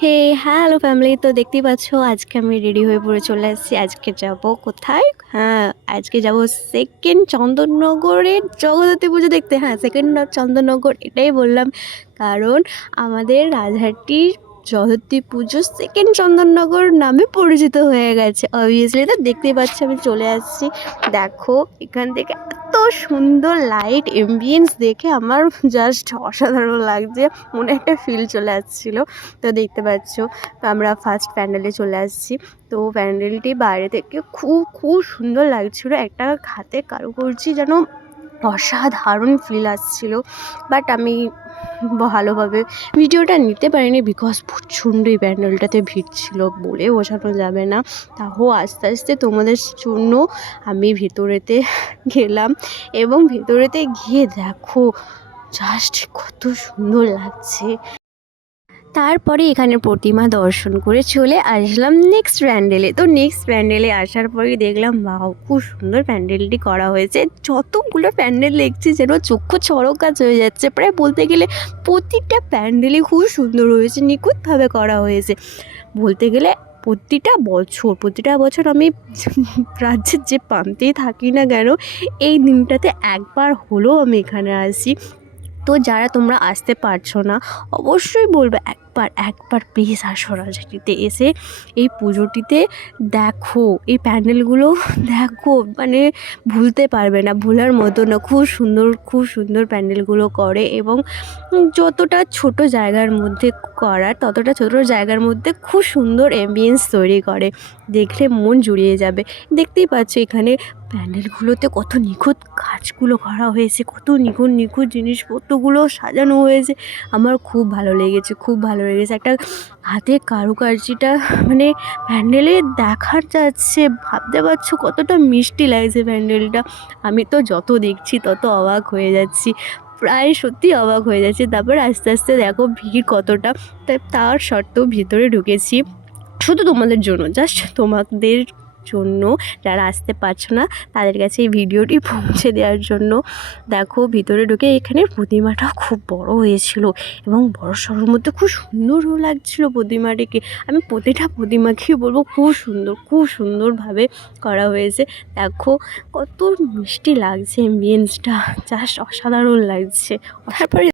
হে hello family, তো দেখতেই পাচ্ছ আজকে আমি রেডি হয়ে পড়ে চলে এসেছি। আজকে যাব কোথায়? হ্যাঁ, আজকে যাব সেকেন্ড চন্দননগরের জগদ্ধাত্রী পুজো দেখতে। হ্যাঁ, সেকেন্ড চন্দননগর এটাই বললাম কারণ আমাদের রাজহাটির জগদ্ধাত্রী পুজো সেকেন্ড চন্দননগর নামে পরিচিত হয়ে গেছে। অবভিয়াসলি তো দেখতেই পাচ্ছি আমি চলে আসছি। দেখো এখান থেকে এত সুন্দর লাইট এমবিয়েন্স দেখে আমার জাস্ট অসাধারণ লাগছে, মনে একটা ফিল চলে আসছিলো। তো দেখতে পাচ্ছ আমরা ফার্স্ট প্যান্ডেলে চলে আসছি। তো প্যান্ডেলটি বাইরে থেকে খুব সুন্দর লাগছিল, একটা হাতে কারুকার্য যেন অসাধারণ ফিল আসছিল। বাট আমি ভালোভাবে ভিডিওটা নিতে পারিনি বিকজ প্রচণ্ড এই প্যান্ডেলটাতে ভিড় ছিল, বলে বোঝানো যাবে না। তাও আস্তে আস্তে তোমাদের জন্য আমি ভেতরেতে গেলাম এবং ভেতরেতে গিয়ে দেখো জাস্ট কত সুন্দর লাগছে। তারপরে এখানে প্রতিমা দর্শন করে চলে আসলাম নেক্সট প্যান্ডেলে। তো নেক্সট প্যান্ডেলে আসার পরে দেখলাম বাহ, খুব সুন্দর প্যান্ডেলটি করা হয়েছে। যতগুলো প্যান্ডেল দেখছি যেন চক্ষু চড়ক গাছ হয়ে যাচ্ছে। প্রায় বলতে গেলে প্রতিটা প্যান্ডেলই খুব সুন্দর হয়েছে, নিখুঁতভাবে করা হয়েছে। বলতে গেলে প্রতিটা বছর আমি রাজ্যের যে প্রান্তেই থাকি না কেন, এই দিনটাতে একবার হলেও আমি এখানে আসি। তো যারা তোমরা আসতে পারছো না অবশ্যই বলবো একবার প্লিজ আসো রাজহাটিতে, এসে এই পুজোটিতে দেখো, এই প্যান্ডেলগুলো দেখো, মানে ভুলতে পারবে না, ভোলার মতো না। খুব সুন্দর প্যান্ডেলগুলো করে এবং যতটা ছোট জায়গার মধ্যে করার ততটা ছোট জায়গার মধ্যে খুব সুন্দর অ্যাম্বিয়েন্স তৈরি করে, দেখলে মন জুড়িয়ে যাবে। দেখতেই পাচ্ছ এখানে প্যান্ডেলগুলোতে কত নিখুঁত কাজগুলো করা হয়েছে, কত নিখুঁত জিনিসপত্রগুলো সাজানো হয়েছে। আমার খুব ভালো লেগেছে। একটা হাতের কারুকার্যটা মানে প্যান্ডেলে দেখার যাচ্ছে, ভাবতে পারছো কতটা মিষ্টি লাগছে প্যান্ডেলটা। আমি তো যত দেখছি তত অবাক হয়ে যাচ্ছি, প্রায় সত্যি অবাক হয়ে যাচ্ছে। তারপর আস্তে আস্তে দেখো ভিড় কতটা, তার সত্ত্বেও ভিতরে ঢুকেছি শুধু তোমাদের জন্য, জাস্ট তোমাদের জন্য, যারা আসতে পারছো না তাদের কাছে এই ভিডিওটি পৌঁছে দেওয়ার জন্য। দেখো ভিতরে ঢুকে এখানে প্রতিমাটাও খুব বড় হয়েছিল এবং বড় সড়োর মধ্যে খুব সুন্দরও লাগছিলো প্রতিমাটিকে। আমি প্রতিটা প্রতিমাকেই বলবো খুব সুন্দরভাবে করা হয়েছে। দেখো কত মিষ্টি লাগছে, অ্যাম্বিয়েন্সটা জাস্ট অসাধারণ লাগছে। তারপরে